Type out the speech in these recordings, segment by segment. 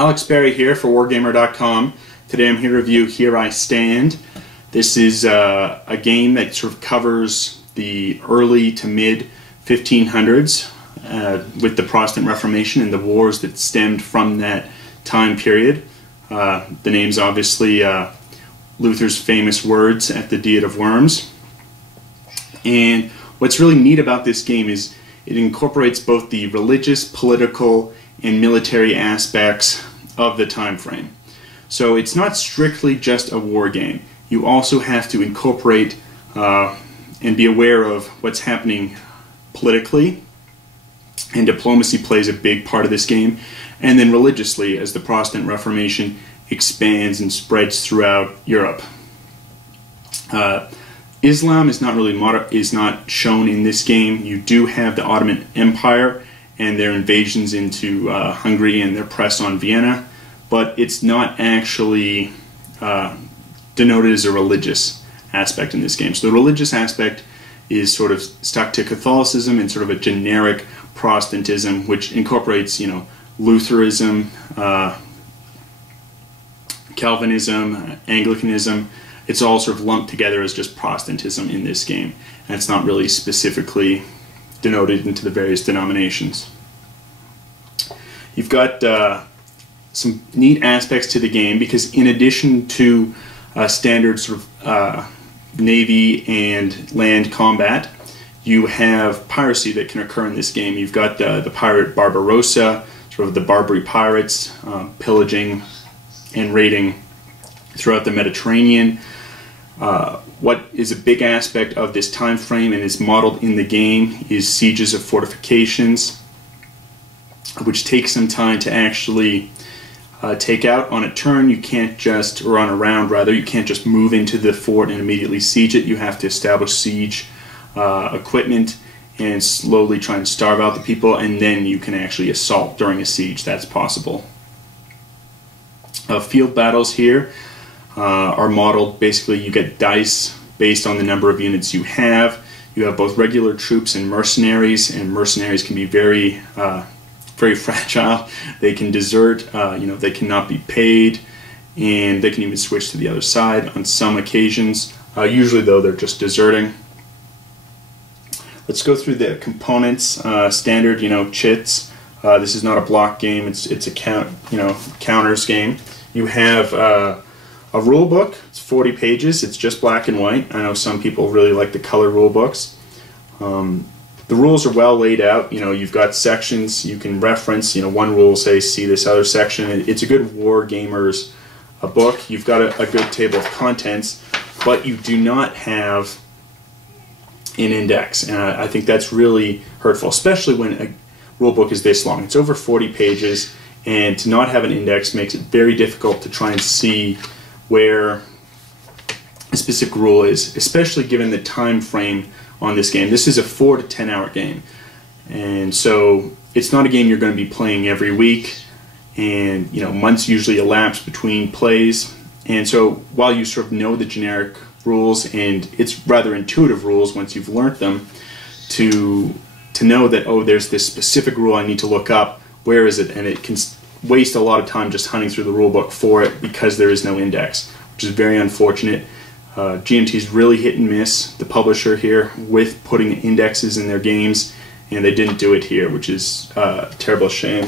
Alex Berry here for Wargamer.com. Today I'm here to review Here I Stand. This is a game that sort of covers the early to mid 1500s with the Protestant Reformation and the wars that stemmed from that time period. The name's obviously Luther's famous words at the Diet of Worms. And what's really neat about this game is it incorporates both the religious, political, and military aspects of the time frame. So it's not strictly just a war game. You also have to incorporate and be aware of what's happening politically, and diplomacy plays a big part of this game, and then religiously as the Protestant Reformation expands and spreads throughout Europe. Islam is not really shown in this game. You do have the Ottoman Empire and their invasions into Hungary and their press on Vienna, but it's not actually denoted as a religious aspect in this game. So the religious aspect is sort of stuck to Catholicism and sort of a generic Protestantism, which incorporates, Lutheranism, Calvinism, Anglicanism. It's all sort of lumped together as just Protestantism in this game, and it's not really specifically denoted into the various denominations. You've got some neat aspects to the game because in addition to standard sort of navy and land combat, you have piracy that can occur in this game. You've got the pirate Barbarossa, sort of the Barbary pirates, pillaging and raiding throughout the Mediterranean. What is a big aspect of this time frame and is modeled in the game is sieges of fortifications, which take some time to actually take out. On a turn, you can't just, or on a round rather, you can't just move into the fort and immediately siege it. You have to establish siege equipment and slowly try and starve out the people, and then you can actually assault during a siege. That's possible. Field battles here are modeled, basically you get dice based on the number of units you have. You have both regular troops and mercenaries can be very very fragile. They can desert, they cannot be paid, and they can even switch to the other side on some occasions. Usually though they're just deserting. Let's go through the components. Standard, chits. This is not a block game. It's a counters game. You have a rule book. It's 40 pages. It's just black and white. I know some people really like the color rule books. The rules are well laid out. You've got sections you can reference. One rule will say see this other section. It's a good war gamers book. You've got a good table of contents, but you do not have an index, and I think that's really hurtful, especially when a rule book is this long. It's over 40 pages, and to not have an index makes it very difficult to try and see where a specific rule is, especially given the time frame on this game. This is a 4 to 10 hour game, and so it's not a game you're going to be playing every week, and months usually elapse between plays. And so while you sort of know the generic rules, and it's rather intuitive rules once you've learnt them, to know that, oh, there's this specific rule I need to look up, where is it? And it can waste a lot of time just hunting through the rule book for it because there is no index, which is very unfortunate. GMT is really hit and miss, the publisher here, with putting indexes in their games, and they didn't do it here, which is a terrible shame.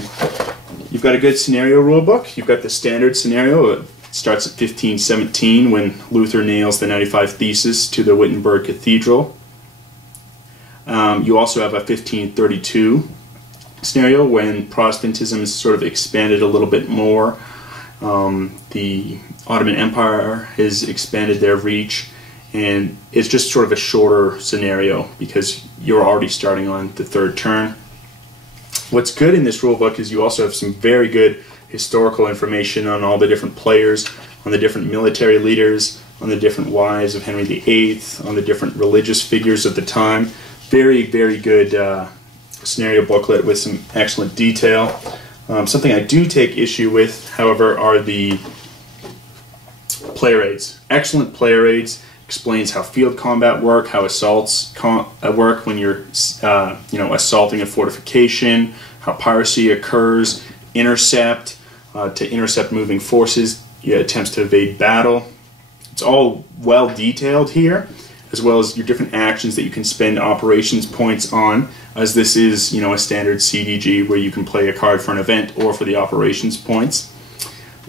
You've got a good scenario rule book. You've got the standard scenario. It starts at 1517 when Luther nails the 95 Theses to the Wittenberg Cathedral. You also have a 1532 scenario when Protestantism is sort of expanded a little bit more. The Ottoman Empire has expanded their reach, and it's just sort of a shorter scenario because you're already starting on the third turn. What's good in this rule book is you also have some very good historical information on all the different players, on the different military leaders, on the different wives of Henry VIII, on the different religious figures of the time. Very, very good scenario booklet with some excellent detail. Something I do take issue with, however, are the player aids. Excellent player aids. Explains how field combat work, how assaults work when you're assaulting a fortification, how piracy occurs, intercept, to intercept moving forces. You have attempts to evade battle. It's all well detailed here, as well as your different actions that you can spend operations points on, as this is, a standard CDG where you can play a card for an event or for the operations points.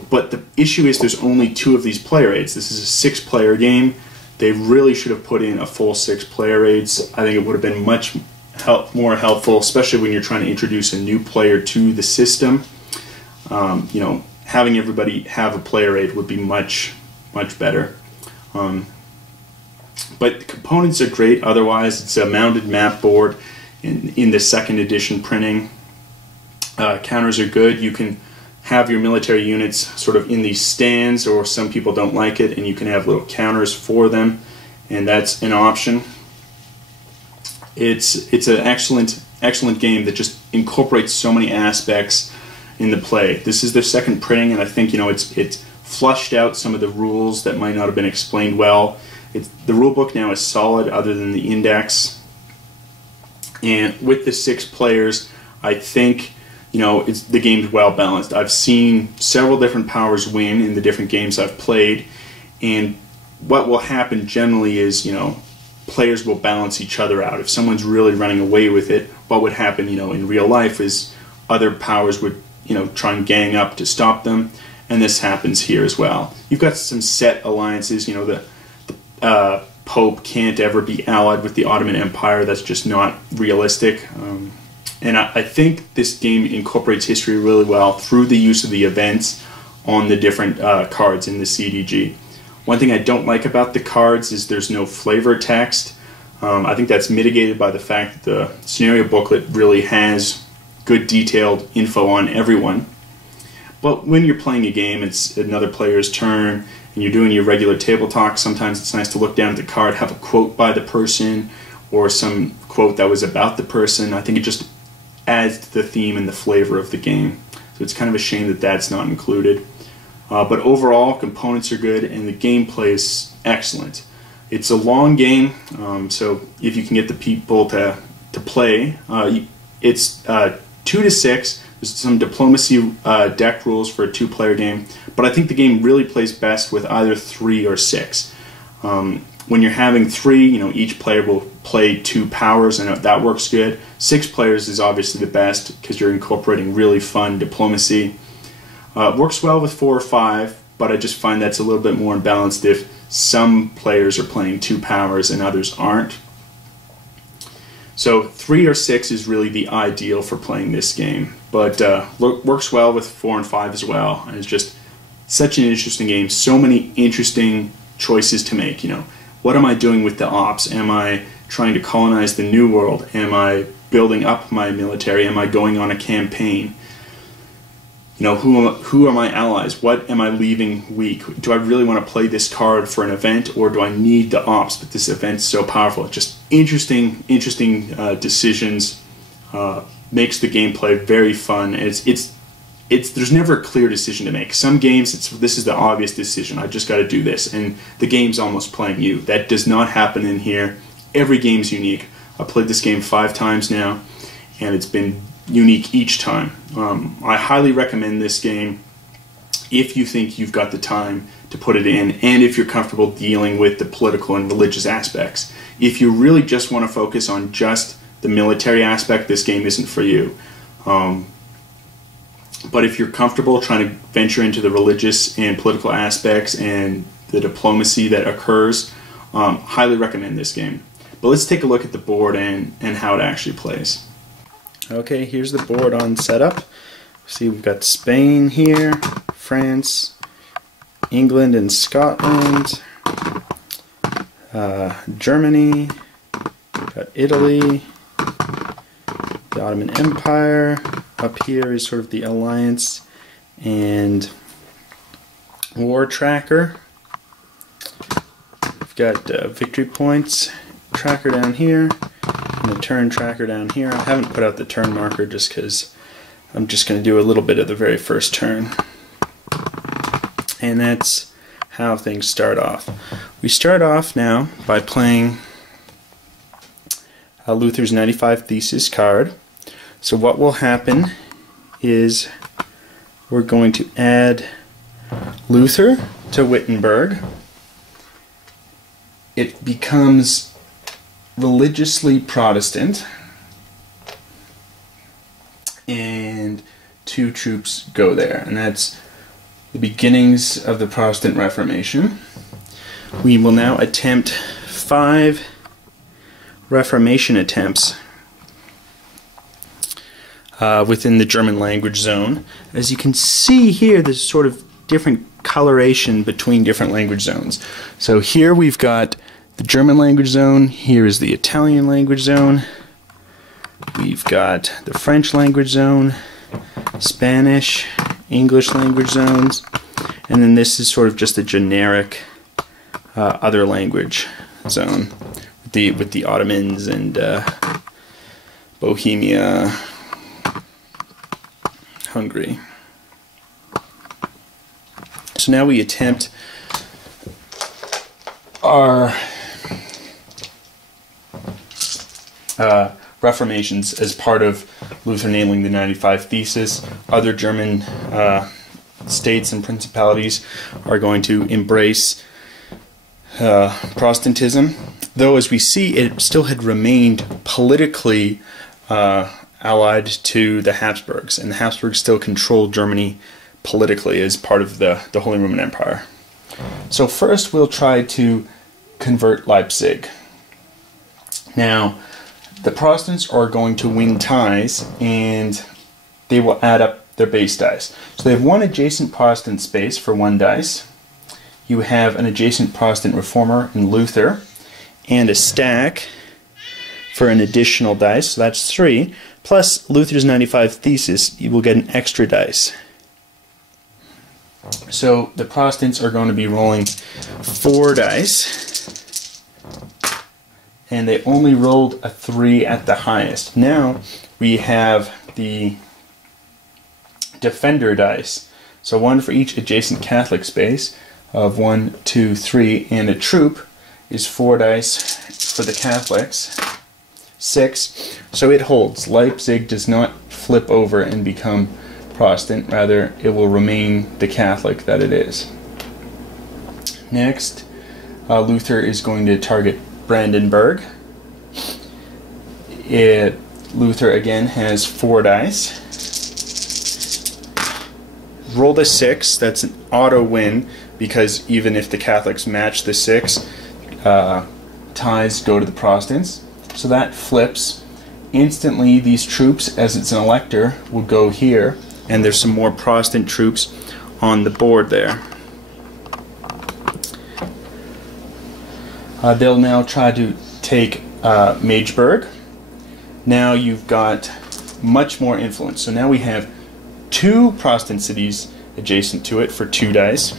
But the issue is there's only 2 of these player aids. This is a 6-player game. They really should have put in a full 6 player aids. I think it would have been much more helpful, especially when you're trying to introduce a new player to the system. Having everybody have a player aid would be much better. But the components are great. Otherwise, it's a mounted map board in the 2nd edition printing. Counters are good. You can have your military units sort of in these stands, or some people don't like it, and you can have little counters for them, and that's an option. It's an excellent game that just incorporates so many aspects in the play. This is their 2nd printing, and I think it's flushed out some of the rules that might not have been explained well. The rule book now is solid, other than the index. And with the 6 players, I think the game's well balanced. I've seen several different powers win in the different games I've played, and what will happen generally is players will balance each other out. If someone's really running away with it, what would happen in real life is other powers would try and gang up to stop them, and this happens here as well. You've got some set alliances. The Pope can't ever be allied with the Ottoman Empire. That's just not realistic. And I think this game incorporates history really well through the use of the events on the different cards in the CDG. One thing I don't like about the cards is there's no flavor text. I think that's mitigated by the fact that the scenario booklet really has good detailed info on everyone. But when you're playing a game, it's another player's turn, and you're doing your regular table talk, sometimes it's nice to look down at the card, have a quote by the person, or some quote that was about the person. I think it just adds to the theme and the flavor of the game. So it's kind of a shame that that's not included. But overall, components are good, and the gameplay is excellent. It's a long game, so if you can get the people to play, it's 2 to 6. There's some diplomacy deck rules for a 2-player game, but I think the game really plays best with either 3 or 6. When you're having 3, each player will play 2 powers, and that works good. 6 players is obviously the best because you're incorporating really fun diplomacy. It works well with 4 or 5, but I just find that's a little bit more imbalanced if some players are playing 2 powers and others aren't. So 3 or 6 is really the ideal for playing this game, but works well with 4 and 5 as well. And it's just such an interesting game. So many interesting choices to make. What am I doing with the ops? Am I trying to colonize the New World? Am I building up my military? Am I going on a campaign? Who are my allies? What am I leaving weak? Do I really want to play this card for an event, or do I need the ops? But this event's so powerful. It's just interesting decisions. Makes the gameplay very fun. And there's never a clear decision to make. Some games, this is the obvious decision. I just got to do this, and the game's almost playing you. That does not happen in here. Every game's unique. I've played this game 5 times now, and it's been unique each time. I highly recommend this game if you think you've got the time to put it in, and if you're comfortable dealing with the political and religious aspects. If you really just want to focus on just the military aspect, this game isn't for you. But if you're comfortable trying to venture into the religious and political aspects and the diplomacy that occurs, highly recommend this game. But let's take a look at the board and how it actually plays. Okay, here's the board on setup. See, we've got Spain here, France, England and Scotland, Germany, got Italy, the Ottoman Empire. Up here is sort of the alliance and war tracker. We've got victory points tracker down here, and the turn tracker down here. I haven't put out the turn marker just because I'm just going to do a little bit of the very first turn. And that's how things start off. We start off now by playing Luther's 95 Thesis card. So what will happen is we're going to add Luther to Wittenberg. It becomes religiously Protestant, and 2 troops go there, and that's the beginnings of the Protestant Reformation. We will now attempt 5 Reformation attempts within the German language zone. As you can see here, there's sort of different coloration between different language zones. So here we've got the German language zone, here is the Italian language zone, we've got the French language zone, Spanish, English language zones, and then this is sort of just a generic other language zone with the Ottomans and Bohemia, Hungary. So now we attempt our Reformations as part of Luther nailing the 95 Thesis. Other German states and principalities are going to embrace Protestantism, though as we see it still had remained politically allied to the Habsburgs, and the Habsburgs still controlled Germany politically as part of the Holy Roman Empire. So first we'll try to convert Leipzig. Now the Protestants are going to win ties, and they will add up their base dice. So they have 1 adjacent Protestant space for 1 dice. You have an adjacent Protestant reformer in Luther, and a stack for an additional dice, so that's 3, plus Luther's 95 Thesis, you will get an extra dice. So the Protestants are going to be rolling 4 dice, and they only rolled a 3 at the highest. Now we have the defender dice, so 1 for each adjacent Catholic space of 1, 2, 3, and a troop is 4 dice for the Catholics, 6, so it holds. Leipzig does not flip over and become Protestant, rather it will remain the Catholic that it is. Next, Luther is going to target Brandenburg. Luther again has 4 dice. Rolled a 6, that's an auto win, because even if the Catholics match the 6, ties go to the Protestants. So that flips. Instantly these troops, as it's an elector, will go here, and there's some more Protestant troops on the board there. They'll now try to take Magdeburg. Now you've got much more influence. So now we have 2 Protestant cities adjacent to it for 2 dice.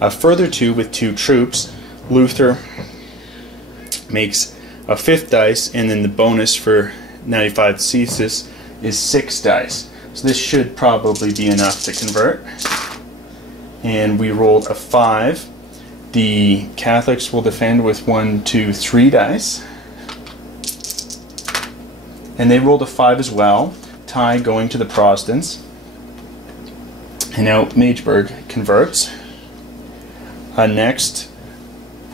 A further 2 with 2 troops. Luther makes a 5th dice, and then the bonus for 95 Thesis is 6 dice. So this should probably be enough to convert. And we rolled a 5. The Catholics will defend with 1, 2, 3 dice. And they rolled a 5 as well. Tie going to the Protestants. And now Magdeburg converts. Next,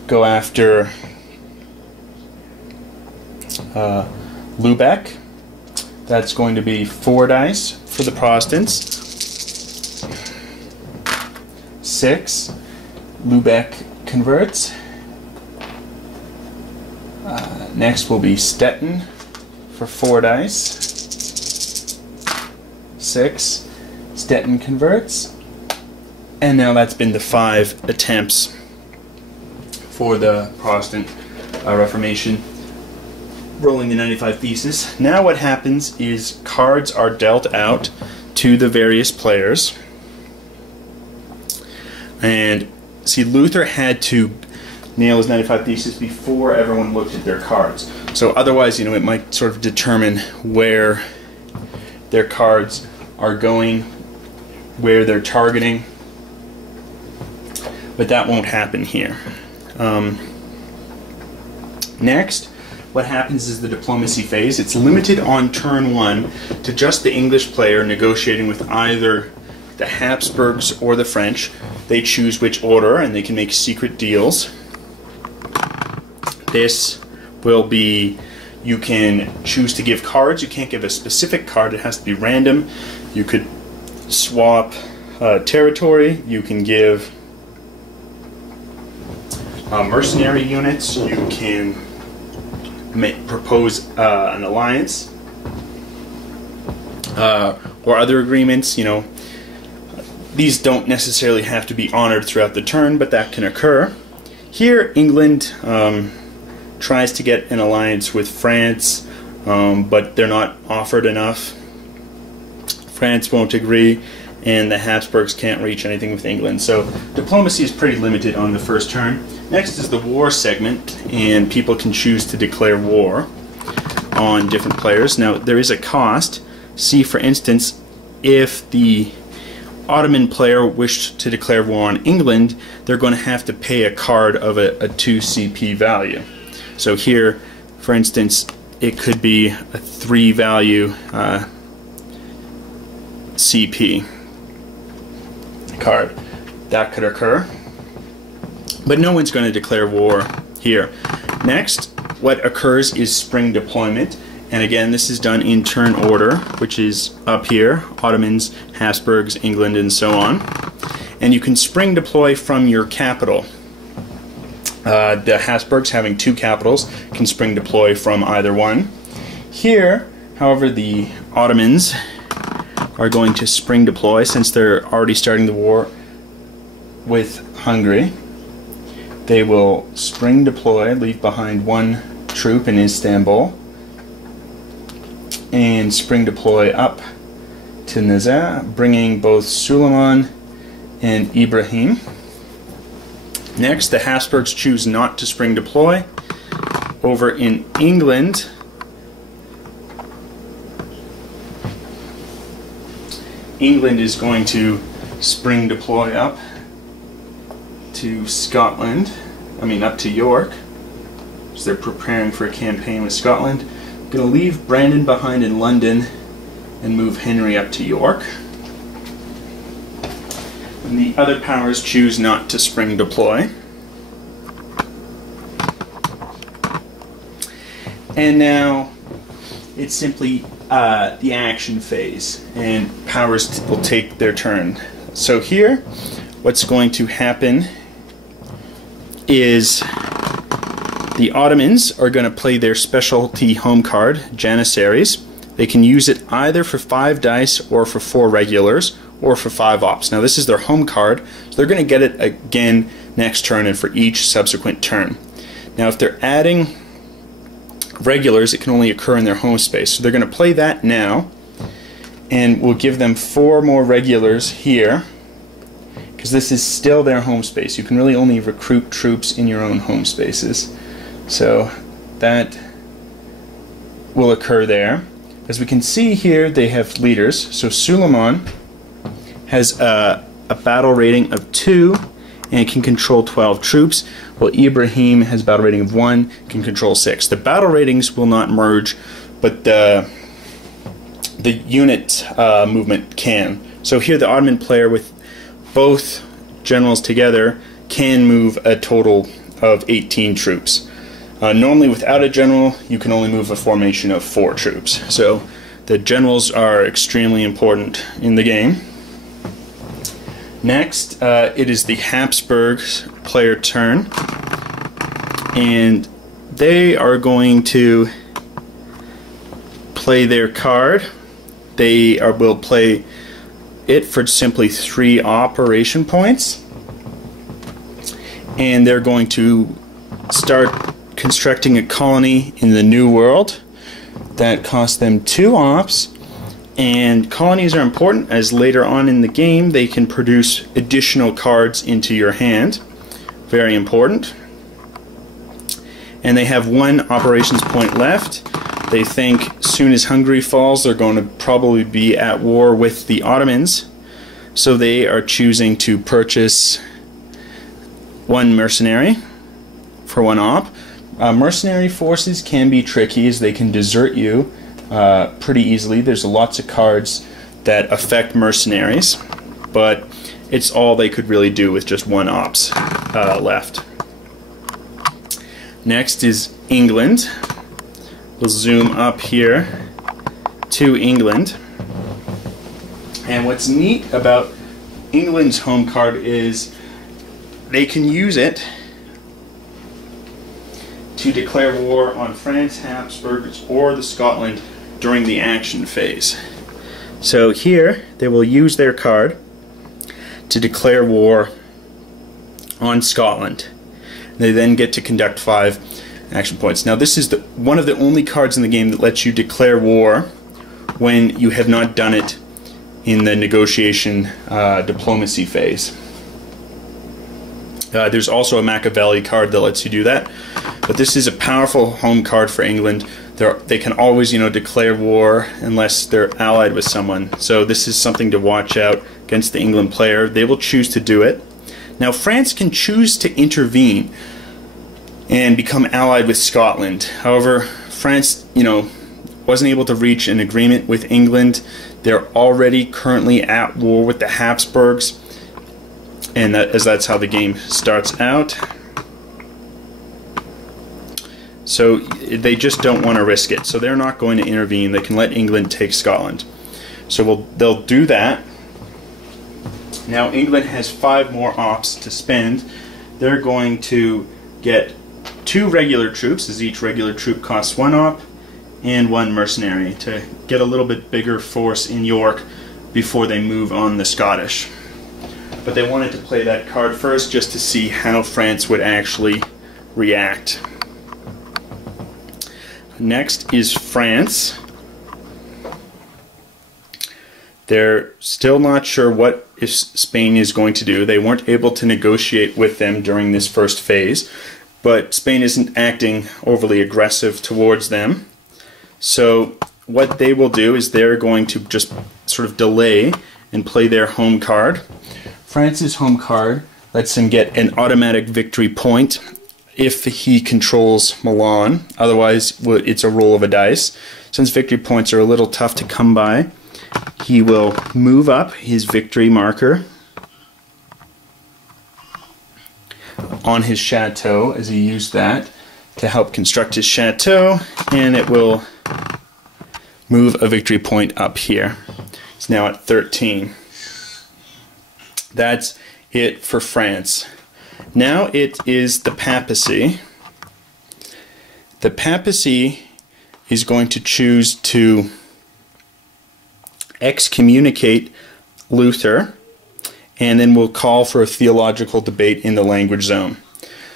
go after Lübeck. That's going to be 4 dice for the Protestants. 6. Lübeck converts. Next will be Stettin for 4 dice. 6. Stettin converts. And now that's been the 5 attempts for the Protestant Reformation, rolling the 95 Thesis. Now what happens is cards are dealt out to the various players. And see, Luther had to nail his 95 Thesis before everyone looked at their cards. So otherwise, it might sort of determine where their cards are going, where they're targeting. But that won't happen here. Next, what happens is the diplomacy phase. It's limited on turn 1 to just the English player negotiating with either the Habsburgs or the French. They choose which order, and they can make secret deals. This will be, you can choose to give cards. You can't give a specific card. It has to be random. You could swap territory. You can give mercenary units. You can propose an alliance or other agreements. You know, these don't necessarily have to be honored throughout the turn, but that can occur. Here, England tries to get an alliance with France, but they're not offered enough. France won't agree, and the Habsburgs can't reach anything with England. So diplomacy is pretty limited on the first turn. Next is the war segment, and people can choose to declare war on different players. Now, there is a cost. See, for instance, if the Ottoman player wished to declare war on England, they're going to have to pay a card of a 2 CP value. So here, for instance, it could be a 3 value CP card. That could occur. But no one's going to declare war here. Next, what occurs is spring deployment. And again, this is done in turn order, which is up here, Ottomans, Habsburgs, England, and so on. And you can spring deploy from your capital. The Habsburgs, having 2 capitals, can spring deploy from either one. Here, however, the Ottomans are going to spring deploy since they're already starting the war with Hungary. They will spring deploy, leave behind 1 troop in Istanbul, and spring deploy up to Nizar, bringing both Suleiman and Ibrahim. Next, the Habsburgs choose not to spring deploy. Over in England, England is going to spring deploy up to Scotland, up to York. So they're preparing for a campaign with Scotland. Going to leave Brandon behind in London and move Henry up to York. And the other powers choose not to spring deploy. And now it's simply the action phase, and powers will take their turn. So here, what's going to happen is the Ottomans are going to play their specialty home card, Janissaries. They can use it either for 5 dice or for 4 regulars or for 5 ops. Now this is their home card, so they're going to get it again next turn and for each subsequent turn. Now if they're adding regulars, it can only occur in their home space. So they're going to play that now, and we'll give them 4 more regulars here, because this is still their home space. You can really only recruit troops in your own home spaces. So that will occur there. As we can see here, they have leaders. So Suleiman has a battle rating of 2 and can control 12 troops, while Ibrahim has a battle rating of 1, can control 6. The battle ratings will not merge, but the unit movement can. So here the Ottoman player with both generals together can move a total of 18 troops. Normally without a general, you can only move a formation of 4 troops. So the generals are extremely important in the game. Next, it is the Habsburg player turn, and they are going to play their card. They will play it for simply 3 operation points, and they're going to start constructing a colony in the New World. That costs them 2 ops. And colonies are important, as later on in the game they can produce additional cards into your hand. Very important. And they have 1 operations point left. They think soon as Hungary falls, they're going to probably be at war with the Ottomans. So they are choosing to purchase 1 mercenary for 1 op. Mercenary forces can be tricky, as they can desert you pretty easily. There's lots of cards that affect mercenaries. but it's all they could really do with just one ops left. Next is England. We'll zoom up here to England. And what's neat about England's home card is they can use it to declare war on France, Habsburgs, or the Scotland during the action phase. So here they will use their card to declare war on Scotland. They then get to conduct 5 action points. Now this is one of the only cards in the game that lets you declare war when you have not done it in the negotiation diplomacy phase. There's also a Machiavelli card that lets you do that, but this is a powerful home card for England. They can always, declare war unless they're allied with someone. So this is something to watch out against the England player. They will choose to do it. Now France can choose to intervene and become allied with Scotland. However, France, wasn't able to reach an agreement with England. They're already currently at war with the Habsburgs, and that's how the game starts out. So they just don't want to risk it. So they're not going to intervene. They can let England take Scotland. So they'll do that. Now England has 5 more ops to spend. They're going to get 2 regular troops, as each regular troop costs 1 op, and 1 mercenary to get a little bit bigger force in York before they move on the Scottish. But they wanted to play that card first just to see how France would actually react. Next is France. They're still not sure what Spain is going to do. They weren't able to negotiate with them during this first phase, but Spain isn't acting overly aggressive towards them. So what they will do is they're going to just sort of delay and play their home card. France's home card lets him get an automatic victory point if he controls Milan. Otherwise, it's a roll of a dice. Since victory points are a little tough to come by, he will move up his victory marker on his chateau, as he used that to help construct his chateau, and it will move a victory point up here. It's now at 13. That's it for France. Now it is the papacy. The papacy is going to choose to excommunicate Luther, and then we'll call for a theological debate in the language zone.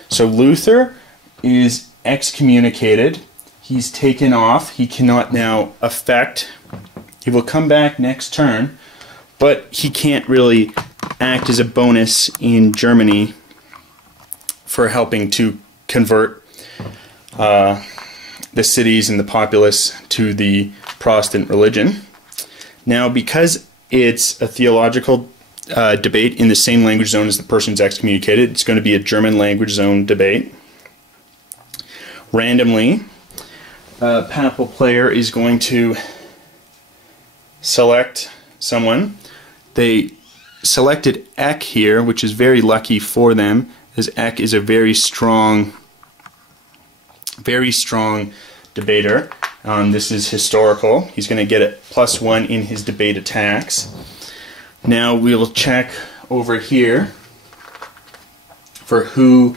So Luther is excommunicated. He's taken off. He cannot now affect. He will come back next turn, but he can't really act as a bonus in Germany for helping to convert the cities and the populace to the Protestant religion. Now, because it's a theological debate in the same language zone as the person's excommunicated, it's going to be a German language zone debate. Randomly, a papal player is going to select someone. They selected Eck here, which is very lucky for them, as Eck is a very strong debater. This is historical. He's going to get a +1 in his debate attacks. Now we'll check over here for who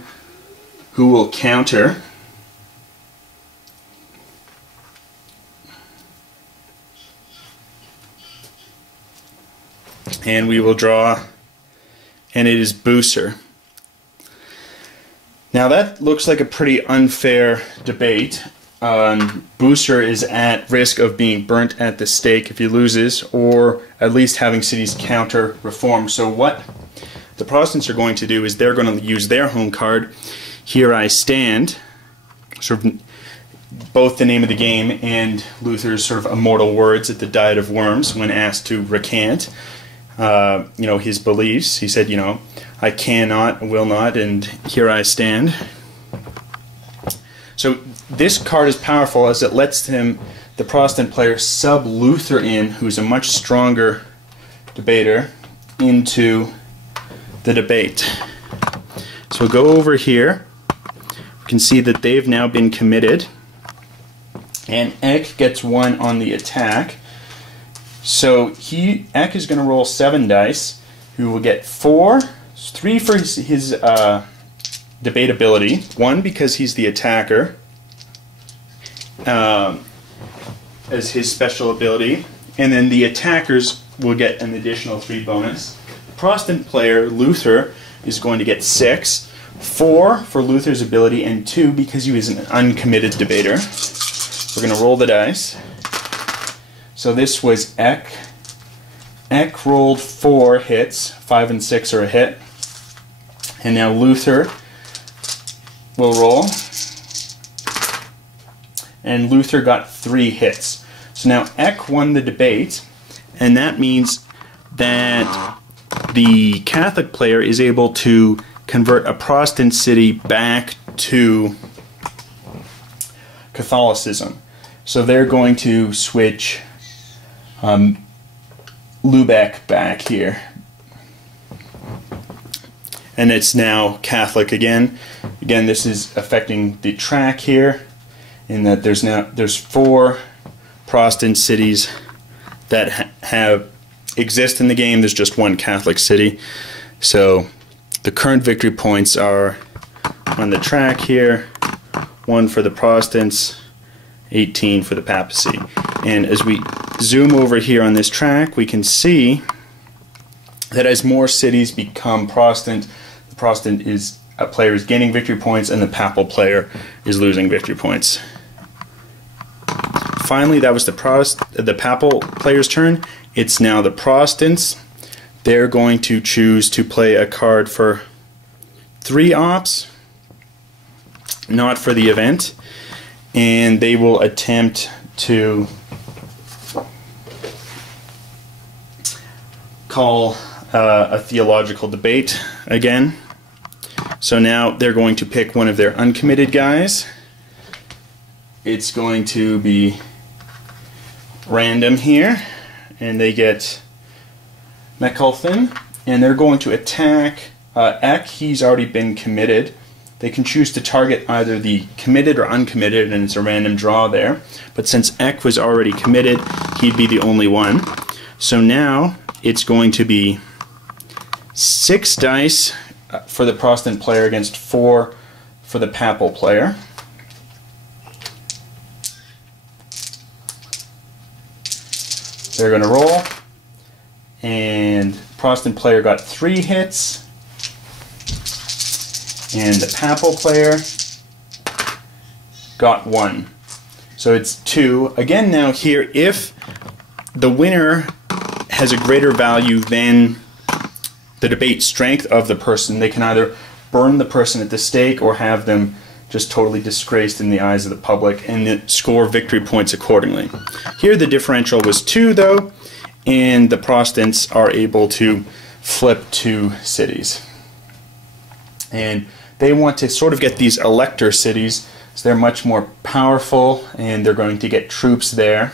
will counter. And we will draw, and it is Bucer. Now that looks like a pretty unfair debate. Bucer is at risk of being burnt at the stake if he loses, or at least having cities counter reform. So what the Protestants are going to do is they're going to use their home card, Here I Stand, sort of both the name of the game and Luther's sort of immortal words at the Diet of Worms when asked to recant his beliefs. He said, I cannot, will not, and here I stand. So this card is powerful as it lets the Protestant player sub Luther in, who's a much stronger debater, into the debate. So go over here. You can see that they've now been committed, and Eck gets 1 on the attack. So Eck is going to roll 7 dice. He will get 4, 3 for his debate ability, 1 because he's the attacker as his special ability, and then the attackers will get an additional 3 bonus. The Protestant player, Luther, is going to get 6, 4 for Luther's ability, and 2 because he was an uncommitted debater. We're going to roll the dice. So this was Eck. Eck rolled 4 hits. 5 and 6 are a hit. And now Luther will roll. And Luther got 3 hits. So now Eck won the debate, and that means that the Catholic player is able to convert a Protestant city back to Catholicism. So they're going to switch Lübeck back here, and it's now Catholic again. Again, this is affecting the track here, in that there's 4 Protestant cities that exist in the game. There's just 1 Catholic city. So the current victory points are on the track here: 1 for the Protestants, 18 for the papacy. And as we zoom over here on this track, we can see that as more cities become Protestant, the Protestant player is gaining victory points, and the papal player is losing victory points. Finally, that was the papal player's turn. It's now the Protestants. They're going to choose to play a card for 3 ops, not for the event, and they will attempt to call a theological debate again. So now they're going to pick one of their uncommitted guys. It's going to be random here, and they get Mechalthin, and they're going to attack Eck. He's already been committed. They can choose to target either the committed or uncommitted, and it's a random draw there. But since Eck was already committed, he'd be the only one. So now it's going to be 6 dice for the Protestant player against 4 for the papal player. They're going to roll, and Protestant player got 3 hits, and the papal player got 1. So it's 2. Again now here, if the winner has a greater value than the debate strength of the person, they can either burn the person at the stake or have them just totally disgraced in the eyes of the public, and score victory points accordingly. Here the differential was 2 though, and the Protestants are able to flip 2 cities. And they want to sort of get these elector cities, so they're much more powerful, and they're going to get troops there.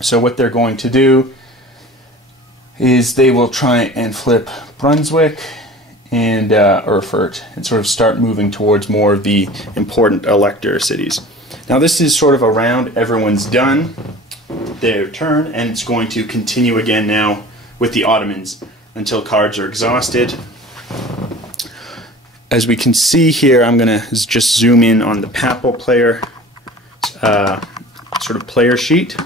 So what they're going to do is they will try and flip Brunswick and Erfurt, and sort of start moving towards more of the important elector cities. Now this is sort of a round. Everyone's done their turn, and it's going to continue again now with the Ottomans until cards are exhausted. As we can see here, I'm going to just zoom in on the papal player sort of player sheet.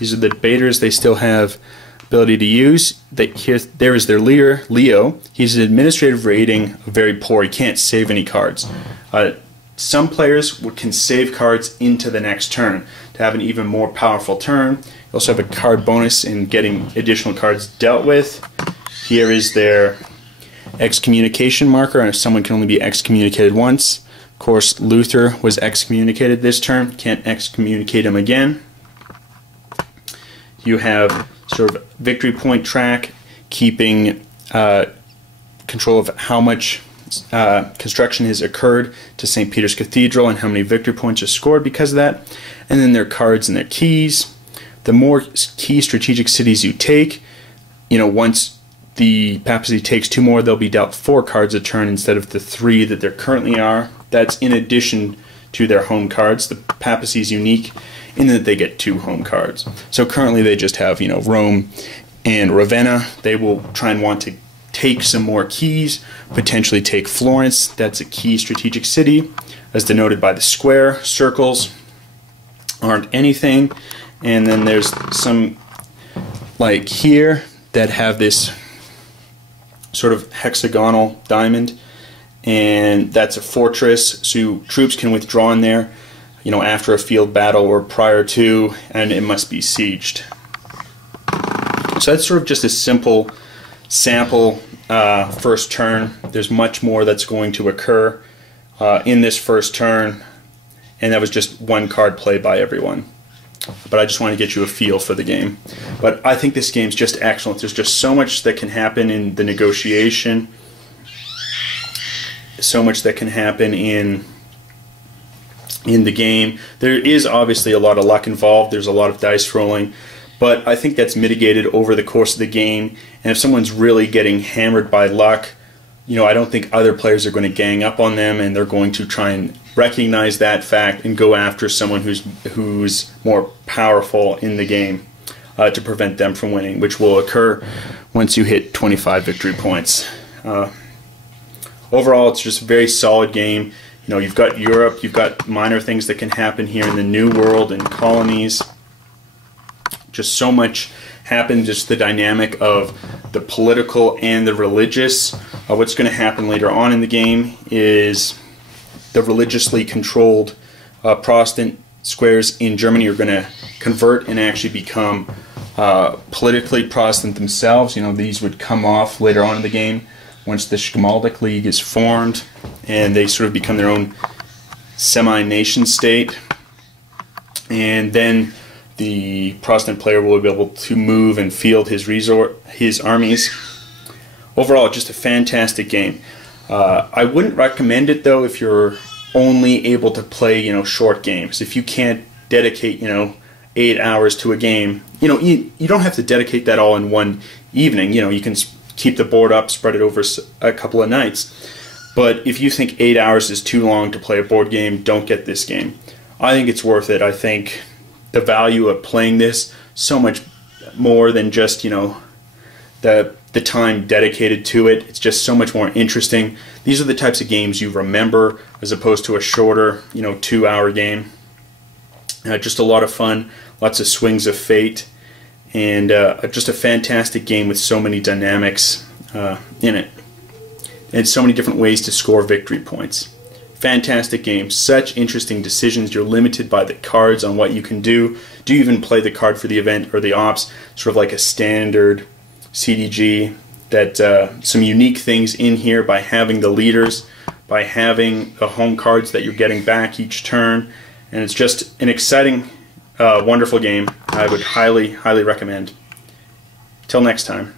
These are the debaters. They still have ability to use. There is their leader, Leo. He's an administrative rating of very poor. He can't save any cards. Some players can save cards into the next turn to have an even more powerful turn. You also have a card bonus in getting additional cards dealt with. Here is their excommunication marker, and someone can only be excommunicated once. Of course, Luther was excommunicated this turn. Can't excommunicate him again. You have sort of victory point track, keeping control of how much construction has occurred to St. Peter's Cathedral and how many victory points are scored because of that. And then their cards and their keys. The more key strategic cities you take once the papacy takes 2 more, they'll be dealt 4 cards a turn instead of the 3 that there currently are. That's in addition to their home cards. The papacy is unique in that they get 2 home cards. So currently they just have, Rome and Ravenna. They will try and want to take some more keys, potentially take Florence. That's a key strategic city, as denoted by the square. Circles aren't anything. And then there's some, like here, that have this sort of hexagonal diamond, and that's a fortress, so troops can withdraw in there, after a field battle or prior to, and it must be sieged. So that's sort of just a simple sample first turn. There's much more that's going to occur in this first turn, and that was just 1 card play by everyone. But I just want to get you a feel for the game. But I think this game's just excellent. There's just so much that can happen in the negotiation, so much that can happen in the game. There is obviously a lot of luck involved. There's a lot of dice rolling, but I think that's mitigated over the course of the game. And if someone's really getting hammered by luck, I don't think other players are going to gang up on them, and they're going to try and recognize that fact and go after someone who's more powerful in the game to prevent them from winning, which will occur once you hit 25 victory points. Overall, it's just a very solid game. You've got Europe, you've got minor things that can happen here in the New World and colonies. Just so much happened, just the dynamic of the political and the religious. What's going to happen later on in the game is the religiously controlled Protestant squares in Germany are going to convert and actually become politically Protestant themselves. These would come off later on in the game once the Schmaldic League is formed, and they sort of become their own semi-nation state. And then the Protestant player will be able to move and field his armies. Overall, just a fantastic game. I wouldn't recommend it though if you're only able to play short games. If you can't dedicate 8 hours to a game, you don't have to dedicate that all in one evening. You can keep the board up, spread it over a couple of nights. But if you think 8 hours is too long to play a board game, don't get this game. I think it's worth it. I think the value of playing this so much more than just the time dedicated to it. It's just so much more interesting. These are the types of games you remember as opposed to a shorter 2-hour game. Just a lot of fun, lots of swings of fate, and just a fantastic game with so many dynamics in it, and so many different ways to score victory points. Fantastic game, such interesting decisions. You're limited by the cards on what you can do. Do you even play the card for the event or the ops? Sort of like a standard CDG. That some unique things in here by having the leaders, by having the home cards that you're getting back each turn, and it's just an exciting, wonderful game. I would highly recommend. Till next time.